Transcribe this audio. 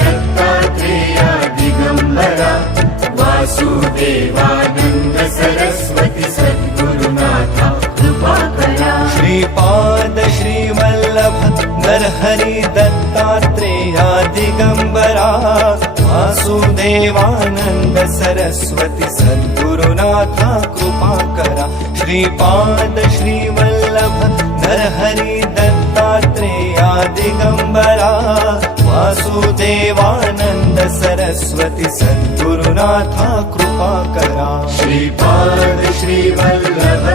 दत्तात्रेया दिगंबरा वासुदेवानंद सरस्वती सद्गुरुनाथा कृपा करा श्रीपाद श्रीवल्लभ नरहरि दत्तात्रेया दिगंबरा वासुदेवानंद सरस्वती सद्गुरुनाथा कृपा करा श्रीपाद श्रीवल्लभ नरहरि दत्तात्रेया दिगंबरा वासुदेवानंद सरस्वती सद्गुरुनाथा कृपा करा श्रीपाद श्रीवल्लभ